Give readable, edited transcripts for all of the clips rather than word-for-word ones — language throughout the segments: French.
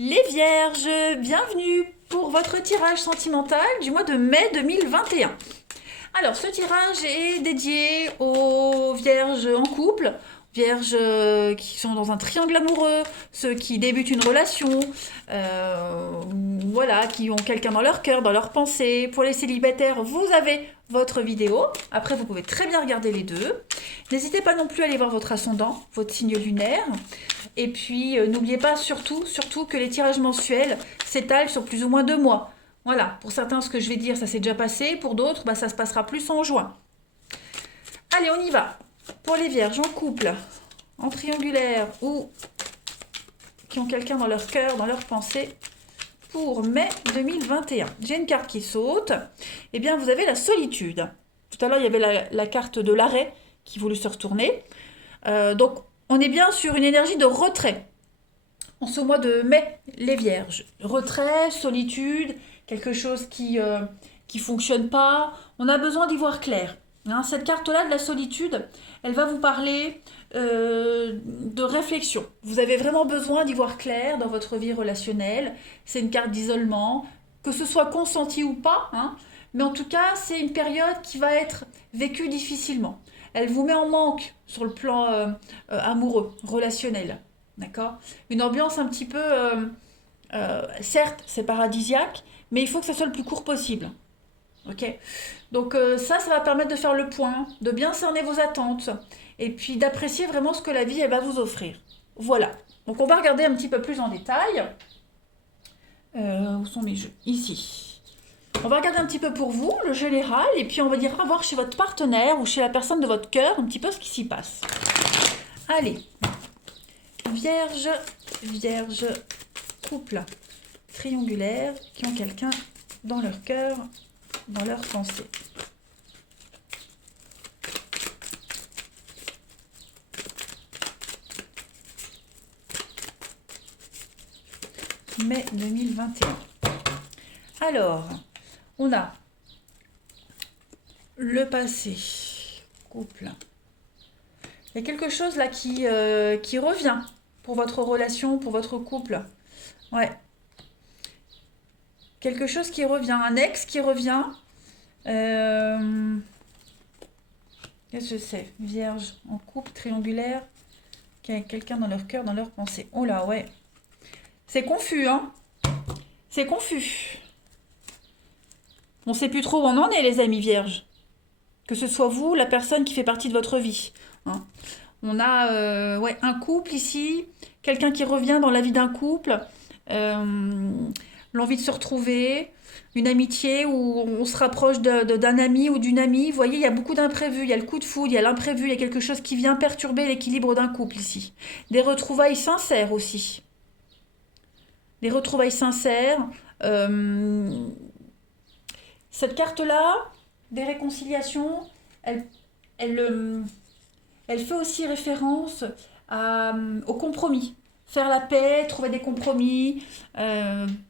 Les Vierges, bienvenue pour votre tirage sentimental du mois de mai 2021. Alors, ce tirage est dédié aux Vierges en couple, Vierges qui sont dans un triangle amoureux, ceux qui débutent une relation, voilà, qui ont quelqu'un dans leur cœur, dans leurs pensées. Pour les célibataires, vous avez votre vidéo. Après, vous pouvez très bien regarder les deux. N'hésitez pas non plus à aller voir votre ascendant, votre signe lunaire. Et puis, n'oubliez pas surtout que les tirages mensuels s'étalent sur plus ou moins 2 mois. Voilà, pour certains, ce que je vais dire, ça s'est déjà passé. Pour d'autres, bah, ça se passera plus en juin. Allez, on y va. Pour les vierges en couple, en triangulaire ou qui ont quelqu'un dans leur cœur, dans leurs pensées, pour mai 2021. J'ai une carte qui saute. Eh bien, vous avez la solitude. Tout à l'heure, il y avait la carte de l'arrêt qui voulait se retourner. Donc, on est bien sur une énergie de retrait. En ce mois de mai, les vierges. Retrait, solitude, quelque chose qui fonctionne pas. On a besoin d'y voir clair. Hein, cette carte-là de la solitude, elle va vous parler de réflexion. Vous avez vraiment besoin d'y voir clair dans votre vie relationnelle. C'est une carte d'isolement, que ce soit consenti ou pas, hein, mais en tout cas, c'est une période qui va être vécue difficilement. Elle vous met en manque sur le plan amoureux, relationnel. D'accord. Une ambiance un petit peu, certes, c'est paradisiaque, mais il faut que ça soit le plus court possible. Ok. Donc ça va permettre de faire le point, de bien cerner vos attentes, et puis d'apprécier vraiment ce que la vie elle va vous offrir. Voilà. Donc on va regarder un petit peu plus en détail. Où sont mes jeux? Ici. On va regarder un petit peu pour vous, le général, et puis on va dire à voir chez votre partenaire ou chez la personne de votre cœur un petit peu ce qui s'y passe. Allez. Vierge, vierge, couple triangulaire qui ont quelqu'un dans leur cœur, dans leurs pensées. Mai 2021. Alors, on a le passé, couple. Il y a quelque chose là qui revient pour votre relation, pour votre couple. Ouais. Quelque chose qui revient, un ex qui revient. Qu'est-ce que c'est? Vierge en couple triangulaire qui a quelqu'un dans leur cœur, dans leurs pensées. Oh là, ouais. C'est confus, hein? C'est confus. On sait plus trop où on en est, les amis vierges. Que ce soit vous, la personne qui fait partie de votre vie. Hein. On a ouais, un couple ici, quelqu'un qui revient dans la vie d'un couple, l'envie de se retrouver, une amitié où on se rapproche d'un ami ou d'une amie. Vous voyez, il y a beaucoup d'imprévus. Il y a le coup de foudre, il y a l'imprévu, il y a quelque chose qui vient perturber l'équilibre d'un couple ici. Des retrouvailles sincères aussi. Des retrouvailles sincères. Euh, cette carte-là, des réconciliations, elle, elle, elle fait aussi référence au compromis. Faire la paix, trouver des compromis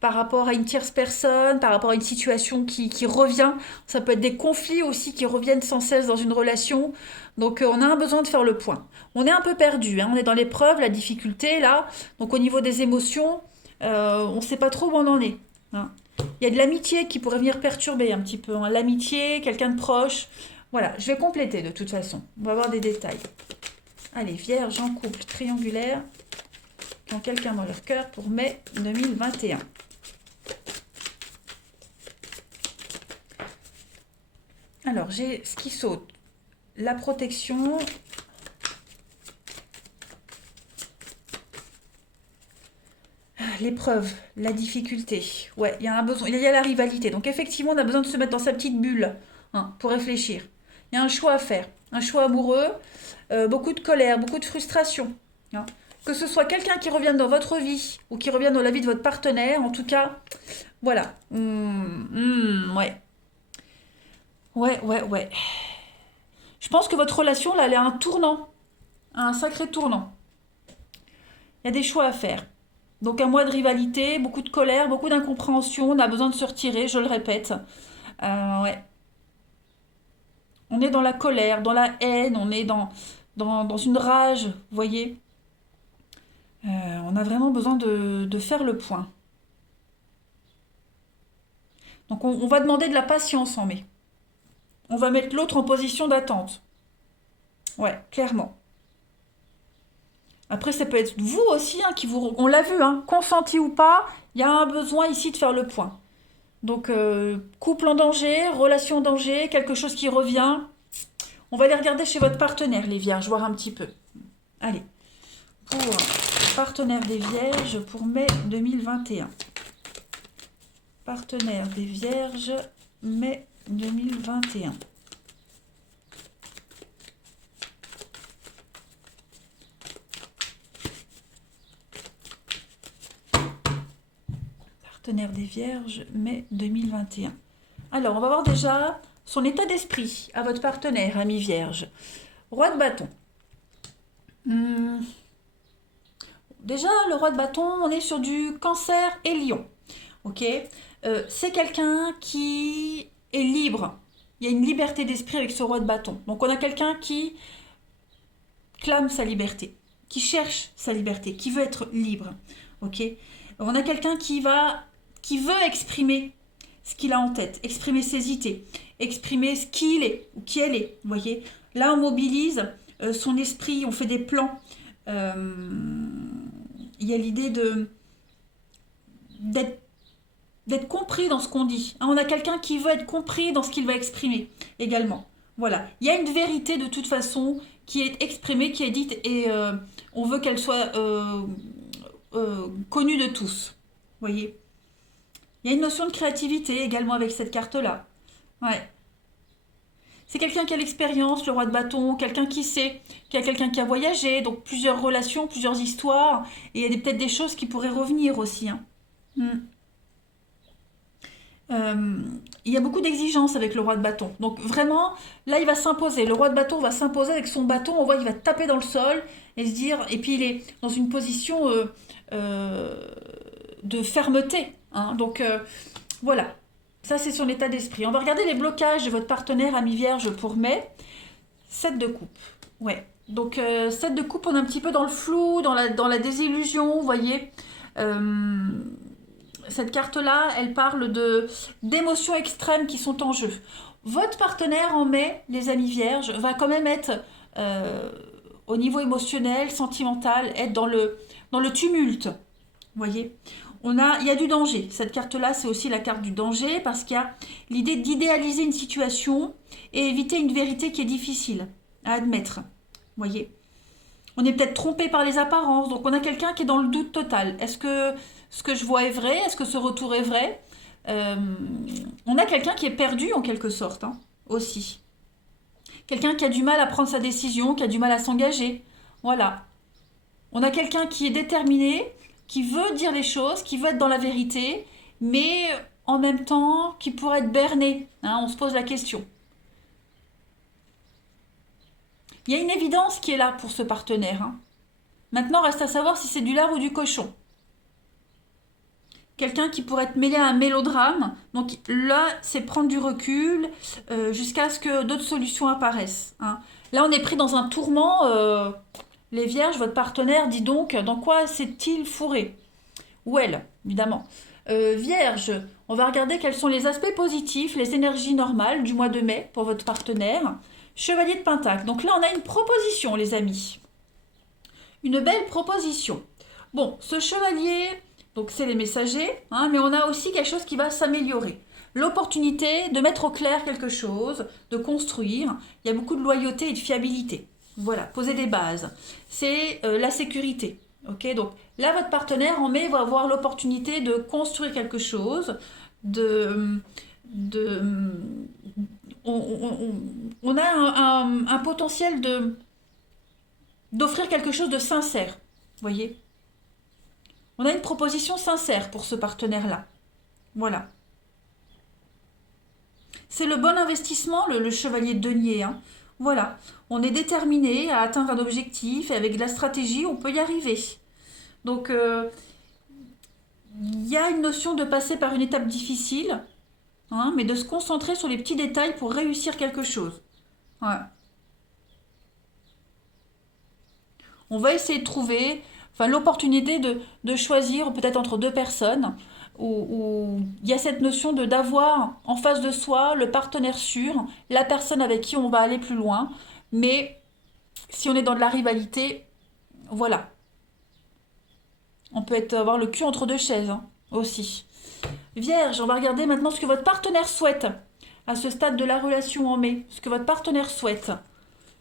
par rapport à une tierce personne, par rapport à une situation qui revient. Ça peut être des conflits aussi qui reviennent sans cesse dans une relation. Donc on a un besoin de faire le point. On est un peu perdu, hein, on est dans l'épreuve, la difficulté là. Donc au niveau des émotions, on ne sait pas trop où on en est. Hein. Il y a de l'amitié qui pourrait venir perturber un petit peu. Hein. L'amitié, quelqu'un de proche. Voilà, je vais compléter de toute façon. On va voir des détails. Allez, vierge en couple triangulaire qui ont quelqu'un dans leur cœur pour mai 2021. Alors, j'ai ce qui saute. La protection. L'épreuve, la difficulté. Ouais, il y a un besoin, il y a la rivalité. Donc effectivement, on a besoin de se mettre dans sa petite bulle hein, pour réfléchir. Il y a un choix à faire, un choix amoureux, beaucoup de colère, beaucoup de frustration. Hein. Que ce soit quelqu'un qui revienne dans votre vie ou qui revienne dans la vie de votre partenaire, en tout cas, voilà. Ouais. Ouais, ouais, ouais. Je pense que votre relation, là, elle est à un tournant, à un sacré tournant. Il y a des choix à faire. Donc un mois de rivalité, beaucoup de colère, beaucoup d'incompréhension, on a besoin de se retirer, je le répète. Ouais. On est dans la colère, dans la haine, on est dans une rage, vous voyez. On a vraiment besoin de faire le point. Donc on va demander de la patience en mai. On va mettre l'autre en position d'attente. Ouais, clairement. Après, ça peut être vous aussi, hein, on l'a vu, hein, consenti ou pas, il y a un besoin ici de faire le point. Donc, couple en danger, relation en danger, quelque chose qui revient. On va aller regarder chez votre partenaire, les vierges, voir un petit peu. Allez, pour partenaire des vierges pour mai 2021. Partenaire des vierges, mai 2021. Partenaire des vierges, mai 2021. Alors, on va voir déjà son état d'esprit à votre partenaire, ami vierge. Roi de bâton. Déjà, le roi de bâton, on est sur du cancer et lion. Ok, c'est quelqu'un qui est libre. Il y a une liberté d'esprit avec ce roi de bâton. Donc, on a quelqu'un qui clame sa liberté, qui cherche sa liberté, qui veut être libre. Ok, on a quelqu'un qui veut exprimer ce qu'il a en tête, exprimer ses idées, exprimer ce qu'il est ou qui elle est. Vous voyez, là on mobilise son esprit, on fait des plans. Il y a l'idée d'être compris dans ce qu'on dit. On a quelqu'un qui veut être compris dans ce qu'il va exprimer également. Voilà, il y a une vérité de toute façon qui est exprimée, qui est dite et on veut qu'elle soit connue de tous. Vous voyez, il y a une notion de créativité également avec cette carte-là. Ouais. C'est quelqu'un qui a l'expérience, le roi de bâton, quelqu'un qui sait, qui a quelqu'un qui a voyagé, donc plusieurs relations, plusieurs histoires, et il y a peut-être des choses qui pourraient revenir aussi. Hein. Il y a beaucoup d'exigences avec le roi de bâton. Donc vraiment, là, il va s'imposer. Le roi de bâton va s'imposer avec son bâton. On voit qu'il va taper dans le sol et se dire... Et puis, il est dans une position de fermeté. Hein. Donc, voilà. Ça, c'est son état d'esprit. On va regarder les blocages de votre partenaire ami vierge pour mai. 7 de coupe. Ouais. Donc, 7 de coupe, on est un petit peu dans le flou, dans la désillusion, vous voyez. Cette carte-là, elle parle d'émotions extrêmes qui sont en jeu. Votre partenaire en mai, les amis vierges, va quand même être au niveau émotionnel, sentimental, être dans le tumulte. Vous voyez, il y a du danger. Cette carte-là, c'est aussi la carte du danger parce qu'il y a l'idée d'idéaliser une situation et éviter une vérité qui est difficile à admettre. Vous voyez, on est peut-être trompé par les apparences, donc on a quelqu'un qui est dans le doute total. Est-ce que ce que je vois est vrai? Est-ce que ce retour est vrai? On a quelqu'un qui est perdu en quelque sorte, hein, aussi. Quelqu'un qui a du mal à prendre sa décision, qui a du mal à s'engager. Voilà. On a quelqu'un qui est déterminé, qui veut dire les choses, qui veut être dans la vérité, mais en même temps qui pourrait être berné. Hein, on se pose la question. Il y a une évidence qui est là pour ce partenaire. Hein. Maintenant, reste à savoir si c'est du lard ou du cochon. Quelqu'un qui pourrait être mêlé à un mélodrame. Donc là, c'est prendre du recul jusqu'à ce que d'autres solutions apparaissent. Hein. Là, on est pris dans un tourment. Les vierges, votre partenaire, dit donc, dans quoi s'est-il fourré? Ou elle, évidemment. Vierge, on va regarder quels sont les aspects positifs, les énergies normales du mois de mai pour votre partenaire. Chevalier de Pentacle. Donc là, on a une proposition, les amis. Une belle proposition. Bon, ce chevalier, donc c'est les messagers, hein, mais on a aussi quelque chose qui va s'améliorer. L'opportunité de mettre au clair quelque chose, de construire. Il y a beaucoup de loyauté et de fiabilité. Voilà, poser des bases. C'est la sécurité. Ok, donc là, votre partenaire en mai va avoir l'opportunité de construire quelque chose, on a un potentiel d'offrir quelque chose de sincère. Vous voyez, on a une proposition sincère pour ce partenaire-là. Voilà. C'est le bon investissement, le chevalier de denier. Hein. Voilà. On est déterminé à atteindre un objectif et avec de la stratégie, on peut y arriver. Donc, il y a une notion de passer par une étape difficile, hein, mais de se concentrer sur les petits détails pour réussir quelque chose. Ouais. On va essayer de trouver enfin l'opportunité de choisir peut-être entre deux personnes, où il y a cette notion de d'avoir en face de soi le partenaire sûr, la personne avec qui on va aller plus loin, mais si on est dans de la rivalité, voilà, on peut avoir le cul entre deux chaises hein, aussi. Vierge, on va regarder maintenant ce que votre partenaire souhaite à ce stade de la relation en mai, ce que votre partenaire souhaite.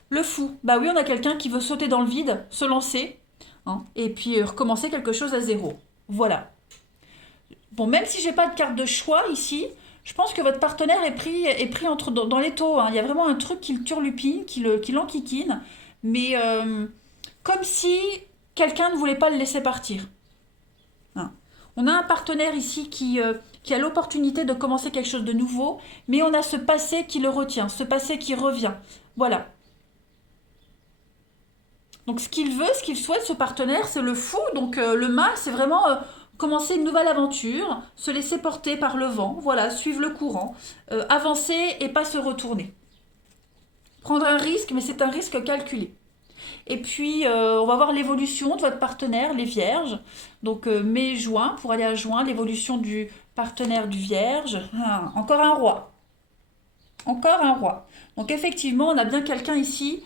Le fou, bah oui, on a quelqu'un qui veut sauter dans le vide, se lancer, hein, et puis recommencer quelque chose à zéro. Voilà. Bon, même si j'ai pas de carte de choix ici, je pense que votre partenaire est pris dans les taux. Hein. Il y a vraiment un truc qui le turlupine, qui l'enquiquine, mais comme si quelqu'un ne voulait pas le laisser partir. Hein. On a un partenaire ici qui a l'opportunité de commencer quelque chose de nouveau, mais on a ce passé qui le retient, ce passé qui revient. Voilà. Donc ce qu'il veut, ce qu'il souhaite, ce partenaire, c'est le fou. Donc le mât, c'est vraiment commencer une nouvelle aventure, se laisser porter par le vent, voilà, suivre le courant, avancer et pas se retourner. Prendre un risque, mais c'est un risque calculé. Et puis, on va voir l'évolution de votre partenaire, les vierges. Donc, mai-juin, pour aller à juin, l'évolution du partenaire du vierge. Ah, encore un roi. Encore un roi. Donc, effectivement, on a bien quelqu'un ici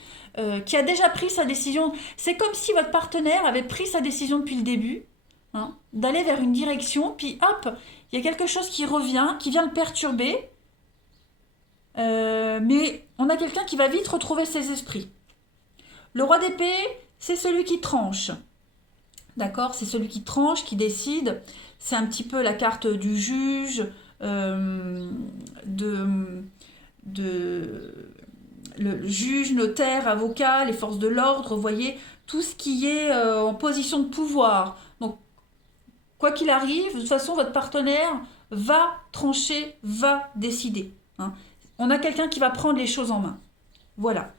qui a déjà pris sa décision. C'est comme si votre partenaire avait pris sa décision depuis le début, hein, d'aller vers une direction, puis hop, il y a quelque chose qui revient, qui vient le perturber. Mais on a quelqu'un qui va vite retrouver ses esprits. Le roi d'épée, c'est celui qui tranche. D'accord? C'est celui qui tranche, qui décide. C'est un petit peu la carte du juge, de, le juge, notaire, avocat, les forces de l'ordre, vous voyez, tout ce qui est en position de pouvoir. Donc, quoi qu'il arrive, de toute façon, votre partenaire va trancher, va décider. Hein. On a quelqu'un qui va prendre les choses en main. Voilà.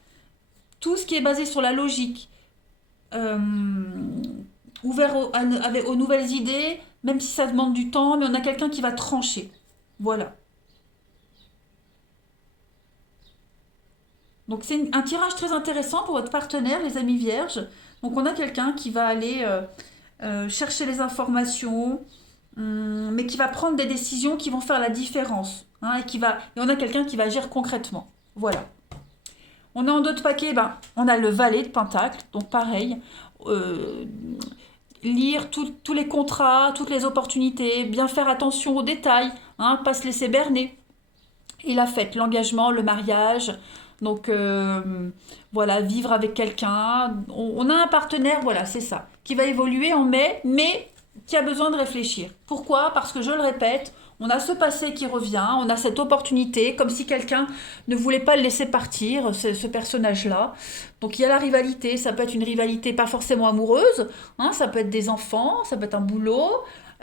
Tout ce qui est basé sur la logique, ouvert aux nouvelles idées, même si ça demande du temps, mais on a quelqu'un qui va trancher. Voilà. Donc c'est un tirage très intéressant pour votre partenaire, les amis vierges. Donc on a quelqu'un qui va aller chercher les informations, mais qui va prendre des décisions qui vont faire la différence. Hein, et on a quelqu'un qui va agir concrètement. Voilà. On a en d'autres paquets, on a le valet de Pentacle, donc pareil, lire tous les contrats, toutes les opportunités, bien faire attention aux détails, hein, pas se laisser berner. Et la fête, l'engagement, le mariage, donc voilà, vivre avec quelqu'un. On a un partenaire, voilà, c'est ça, qui va évoluer en mai, mais qui a besoin de réfléchir. Pourquoi? Parce que je le répète, on a ce passé qui revient, on a cette opportunité, comme si quelqu'un ne voulait pas le laisser partir, ce personnage-là. Donc il y a la rivalité, ça peut être une rivalité pas forcément amoureuse, hein, ça peut être des enfants, ça peut être un boulot,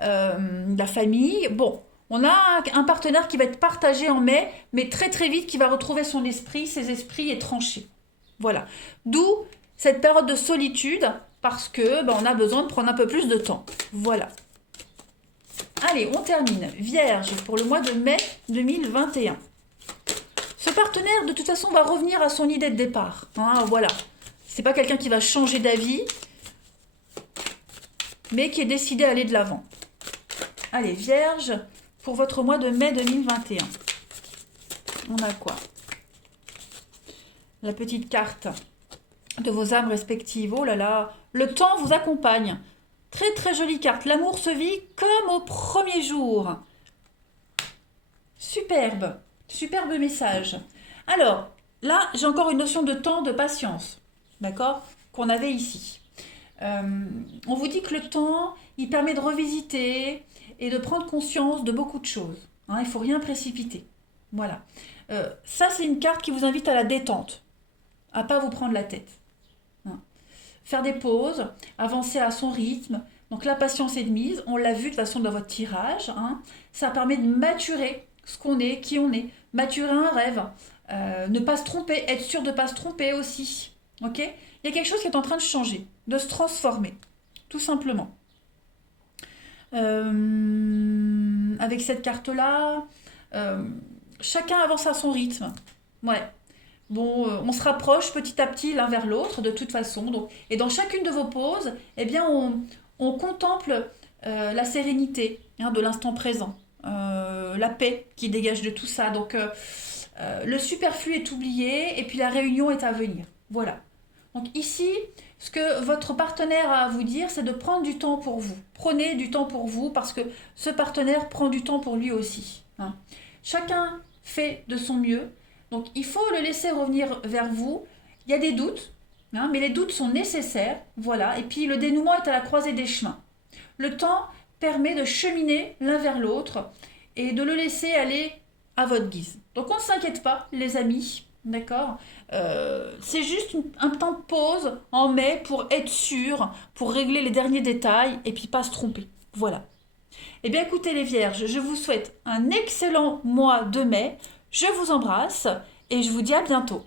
la famille. Bon, on a un partenaire qui va être partagé en mai, mais très très vite qui va retrouver son esprit, ses esprits et trancher. Voilà. D'où cette période de solitude, parce que on a besoin de prendre un peu plus de temps. Voilà. Allez, on termine. Vierge pour le mois de mai 2021. Ce partenaire, de toute façon, va revenir à son idée de départ. Hein, voilà. C'est pas quelqu'un qui va changer d'avis, mais qui est décidé à aller de l'avant. Allez, Vierge, pour votre mois de mai 2021. On a quoi? La petite carte de vos âmes respectives. Oh là là, le temps vous accompagne. Très très jolie carte. L'amour se vit comme au premier jour. Superbe. Superbe message. Alors, là, j'ai encore une notion de temps, de patience. D'accord? Qu'on avait ici. On vous dit que le temps, il permet de revisiter et de prendre conscience de beaucoup de choses. Hein, il ne faut rien précipiter. Voilà. Ça, c'est une carte qui vous invite à la détente. À ne pas vous prendre la tête. Hein. Faire des pauses, avancer à son rythme. Donc la patience est de mise, on l'a vu de toute façon dans votre tirage. Hein. Ça permet de maturer ce qu'on est, qui on est. Maturer un rêve, ne pas se tromper, être sûr de ne pas se tromper aussi. Ok? Il y a quelque chose qui est en train de changer, de se transformer, tout simplement. Avec cette carte-là, chacun avance à son rythme. Ouais. Bon, on se rapproche petit à petit l'un vers l'autre de toute façon. Donc, et dans chacune de vos pauses, eh bien, on contemple la sérénité hein, de l'instant présent, la paix qui dégage de tout ça. Donc, le superflu est oublié et puis la réunion est à venir. Voilà. Donc ici, ce que votre partenaire a à vous dire, c'est de prendre du temps pour vous. Prenez du temps pour vous parce que ce partenaire prend du temps pour lui aussi. Hein. Chacun fait de son mieux. Donc il faut le laisser revenir vers vous. Il y a des doutes, hein, mais les doutes sont nécessaires. Voilà. Et puis le dénouement est à la croisée des chemins. Le temps permet de cheminer l'un vers l'autre et de le laisser aller à votre guise. Donc on ne s'inquiète pas, les amis. D'accord. C'est juste un temps de pause en mai pour être sûr, pour régler les derniers détails et puis pas se tromper. Voilà. Eh bien écoutez les vierges, je vous souhaite un excellent mois de mai. Je vous embrasse et je vous dis à bientôt.